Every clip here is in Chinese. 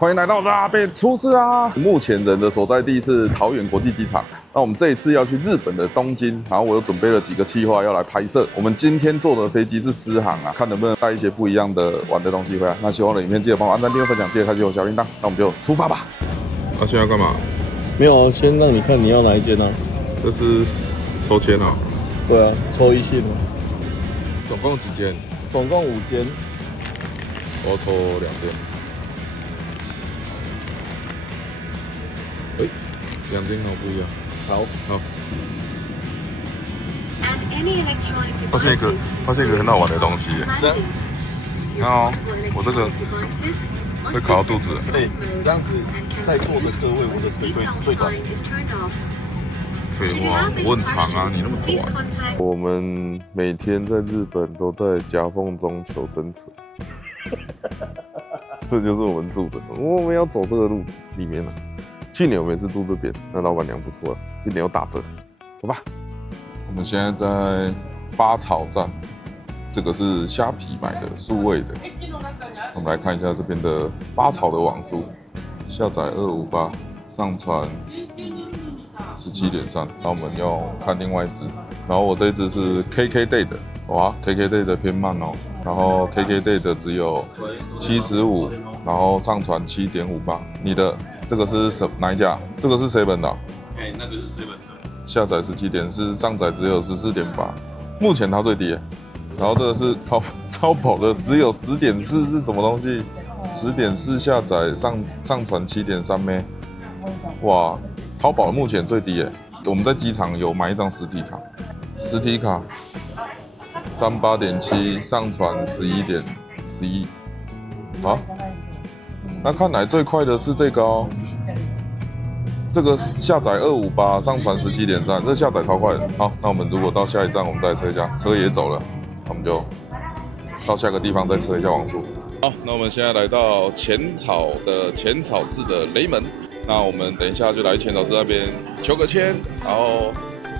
欢迎来到拉贝出事啊！目前人的所在地是桃园国际机场。那我们这一次要去日本的东京，然后我又准备了几个企划要来拍摄。我们今天坐的飞机是狮航啊，看能不能带一些不一样的玩的东西回来。那喜欢我的影片记得帮我按赞、订阅、分享，记得开启我小铃铛。那我们就出发吧。那现在要干嘛？没有，先让你看你要哪一间啊？这是抽签啊。对啊，抽一系的。总共几间？总共5间。我要抽2间。2间好不一样。好。发现一个很好玩的东西耶。这样，你看哦，我这个会烤到肚子。这样子在座的各位，我的腿最短。废话，我很长啊，你那么短。我们每天在日本都在夹缝中求生存，这就是我们住的。我们要走这个路里面了。去年我们也是住这边，那老板娘不错，今年有打折，走吧。我们现在在八草站，这个是虾皮买的数位的。我们来看一下这边的八草的网速，下载258，上传17.3。然后我们要看另外一只，然后我这一只是 KKday 的，哇 ，KKday 的偏慢哦。然后 KKday 的只有75，然后上传7.58。你的这个是哪一家？这个是 Seven 的、啊。那个是 Seven 的。下载17.4，上载只有14.8，目前它最低。然后这个是淘宝的，只有10.4，是什么东西？10.4下载上传7.3咩？哇，淘宝目前最低耶。我们在机场有买一张实体卡，38.7上传11.11。好，那看来最快的是这个哦。这个下载258，上传17.3，这下载超快的。好，那我们如果到下一站，我们再测一下，车也走了，我们就到下个地方再测一下网速。好，那我们现在来到浅草寺的雷门，那我们等一下就来浅草寺那边求个签，然后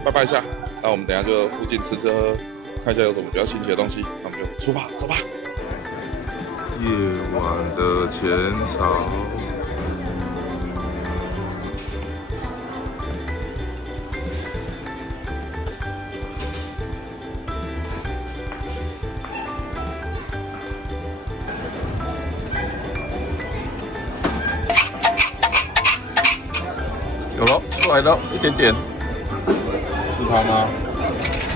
拜拜一下。那我们等一下就附近吃吃喝喝，看一下有什么比较新奇的东西，那我们就出发，走吧。夜晚的浅草。有了，来了一点点，是它吗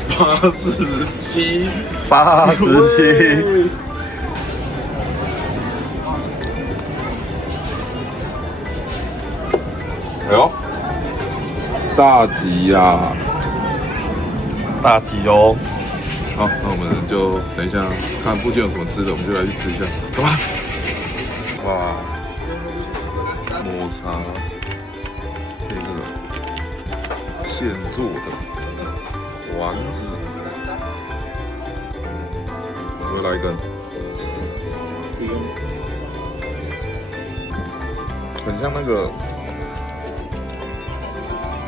？87，哎呦，大吉呀！大吉哦！好，那我们就等一下看附近有什么吃的，我们就来去吃一下，走吧。哇，抹茶。这个现做的丸子，我会来一根，很像那个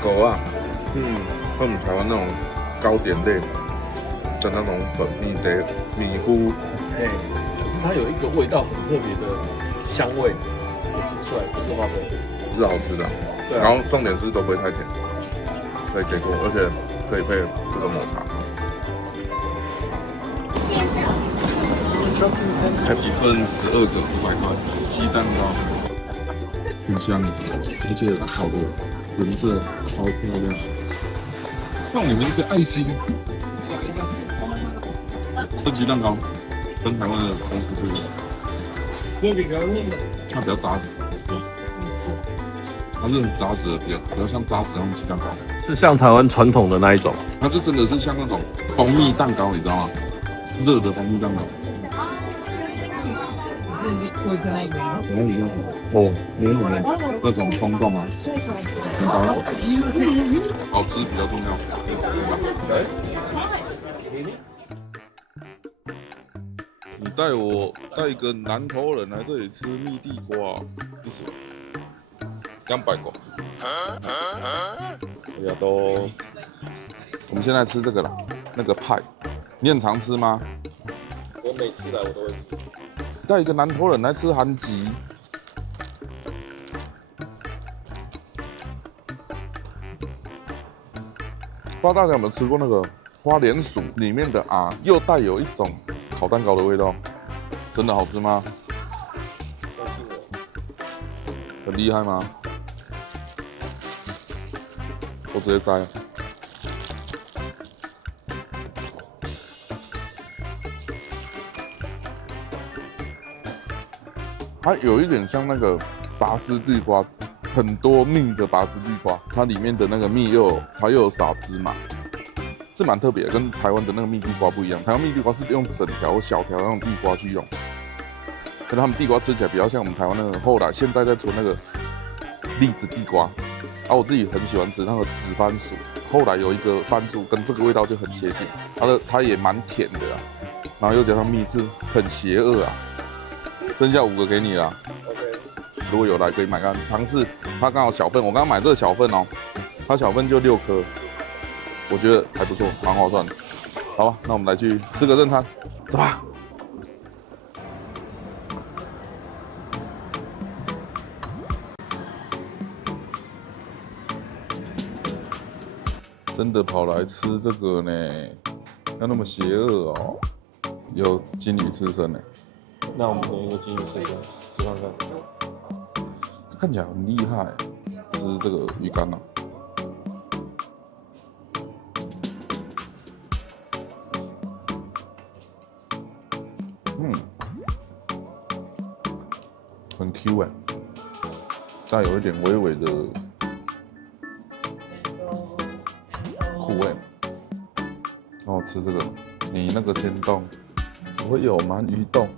狗啊，像我们台湾那种糕点类的那种粉蜜的米糊，可是它有一个味道很特别的香味，我吃不出来，不是花生，是好吃的。对啊、然后重点是都不会太甜，可以给过，而且可以配这个抹茶。一份12个500块，鸡蛋糕，很香，而且烤的颜色超漂亮，放里面一个爱心。这鸡蛋糕跟台湾的功夫不一样，它比较扎实。它是很扎实的，比较像扎实那种鸡蛋糕，是像台湾传统的那一种，它就真的是像那种蜂蜜蛋糕，你知道吗？热的蜂蜜蛋糕。哦，没有那种风洞啊，很高，好吃比较重要。你带一个南投人来这里吃蜜地瓜，意思？200个，也都。我们现在吃这个啦，那个派，你很常吃吗？我每次来我都会吃。带一个南投人来吃韩吉，不知道大家有没有吃过那个花莲薯里面的又带有一种烤蛋糕的味道，真的好吃吗？很厉害吗？我直接摘了。它有一点像那个拔丝地瓜，很多蜜的拔丝地瓜，它里面的那个蜜它又有撒芝麻，是蛮特别的，跟台湾的那个蜜地瓜不一样。台湾蜜地瓜是用整条小条那种地瓜去用，可是他们地瓜吃起来比较像我们台湾那个后来现在在出那个栗子地瓜。我自己很喜欢吃那个紫番薯，后来有一个番薯跟这个味道就很接近，它也蛮甜的啊，然后又加上蜜汁，很邪恶啊。剩下5个给你了 ，OK。如果有来可以买看尝试，它刚好小份，我刚刚买这个小份哦，它小份就6颗，我觉得还不错，蛮划算的。好吧，那我们来去吃个正餐，走吧。真的跑来吃这个呢，要那么邪恶哦？有金鱼刺身呢。那我们点一个金鱼刺身，吃看看。这看起来很厉害，吃这个鱼干啊。很 Q 哎，带有一点微微的苦味。然后吃这个，你那个天冻，我有鳗鱼冻。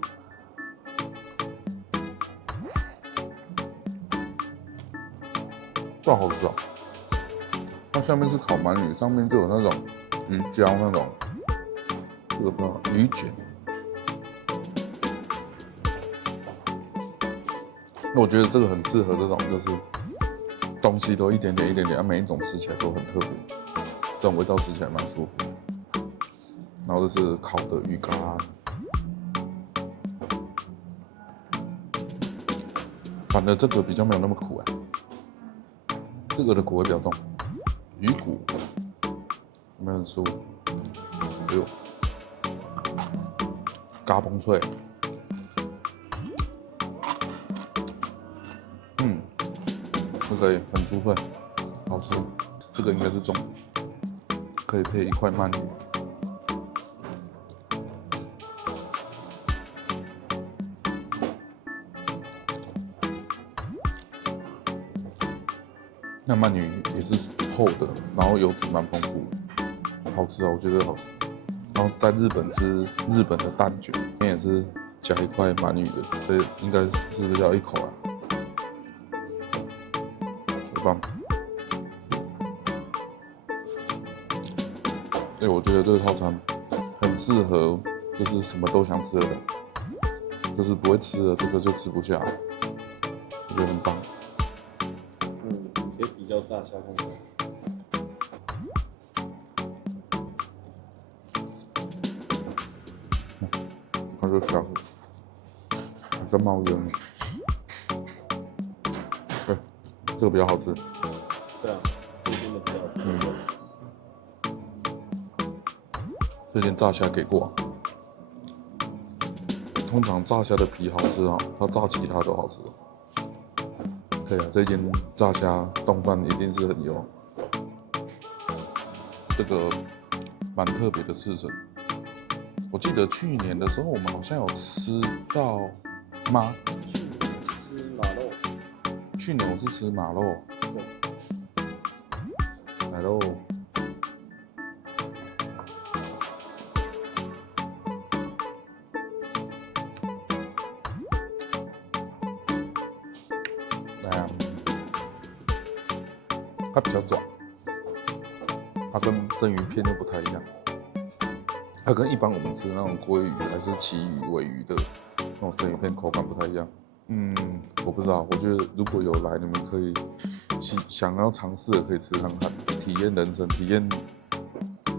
这好吃哦！它下面是烤鳗鱼，上面就有那种鱼胶那种，这个不知道鱼卷。我觉得这个很适合这种，就是东西都一点点一点点，每一种吃起来都很特别，这种味道吃起来蛮舒服。然后这是烤的鱼干，反而这个比较没有那么苦哎。这个的苦味比较重，鱼骨有没有很酥？哎呦，嘎嘣脆，可以很酥脆，好吃。这个应该是中，可以配一块鳗鱼。那鳗鱼也是厚的，然后油脂蛮丰富，好吃啊，我觉得好吃。然后在日本吃日本的蛋卷，也是加一块鳗鱼的，所以应该是不是要一口啊？很棒。对，我觉得这个套餐很适合，就是什么都想吃的人，就是不会吃的这个就吃不下，我觉得很棒。可以比较炸虾看看。它就香，还在冒烟呢。对，这个比较好吃。对啊，最近的比较好吃。最近炸虾给过，通常炸虾的皮好吃啊，它炸其他都好吃的。可以啊，这间炸虾冻饭一定是很有这个蛮特别的刺身。我记得去年的时候，我们好像有吃到吗？吃马肉。去年我是吃马肉。来喽。它比较软，它跟生鱼片又不太一样，它跟一般我们吃的那种鲑鱼还是旗鱼、尾鱼的那种生鱼片口感不太一样。我不知道，我觉得如果有来，你们可以想要尝试的可以吃看看，体验人生，体验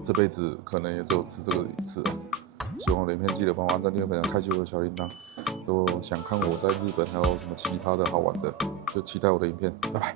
这辈子可能也只有吃这个一次啊。喜欢我的影片，记得帮我按赞、订阅、分享、开启我的小铃铛。如果想看我在日本还有什么其他的好玩的，就期待我的影片。拜拜。